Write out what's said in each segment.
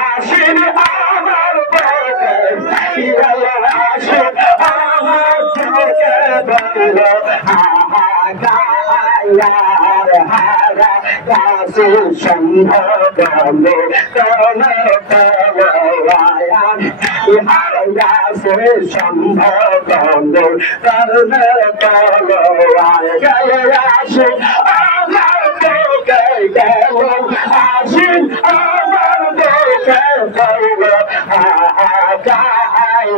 আশিন আমার বুকে আশিন আমার বুকে বলো হাহাকার হারা কাছে সম্ভব বলো করোনা করোয়ায়ান হারা কাছে সম্ভব বলো করোনা করোয়ায়ান আশিন আমার বুকে গেলো আশিন আমার বুকে বলো হাহাকার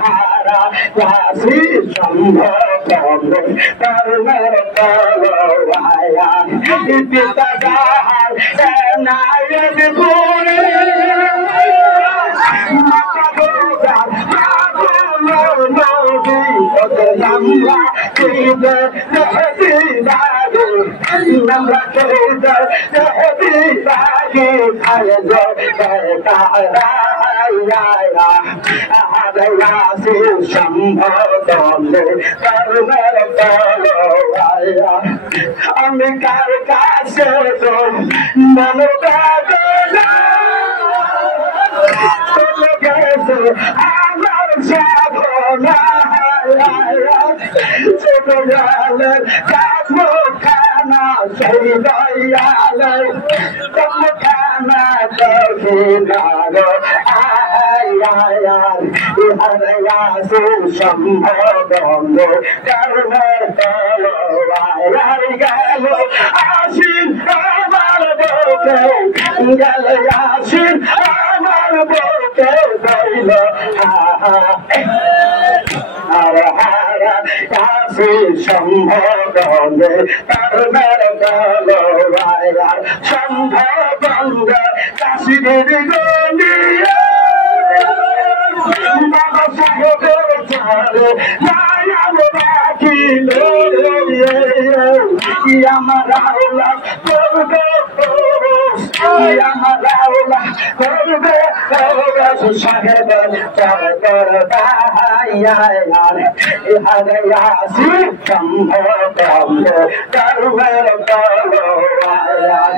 হারা কাছে সম্ভব বলো করোনা করোয়ায়ান পিতা গাহার নায়ক পুরে মাতা গোগা মাগো নবী ওতে আমরা কেদে দেহি দাগে আমরা কেদে দেহি দাগে আয়ে জো কারা আয়া আহাদাসি সম্ভব বলে করুণার করোয়ায়া আমি কার কাছে তো মন বেদনা চলে গেছে আমার সাধনা চলে গেলে কাজমো খানা সেই দয়ালে কমো খানা দেখি না গো আয়ার ইহারায়াসু সম্ভব বলে করুণার করোয়ায়ার গেল আশিন আমার বুকে গেল আশিন আমার বুকে বইল আর হারা কাছে সম্ভব বলে করুণার করোয়ায়ার সম্ভব বলে কাশিদের গনিয়া বাবা সাহেবের চারে নায়াম রাখিল আমার আল্লাহ করবে আমার আল্লাহ করবে সাহেবের চারে সম্ভব করবে করোয়ায়ান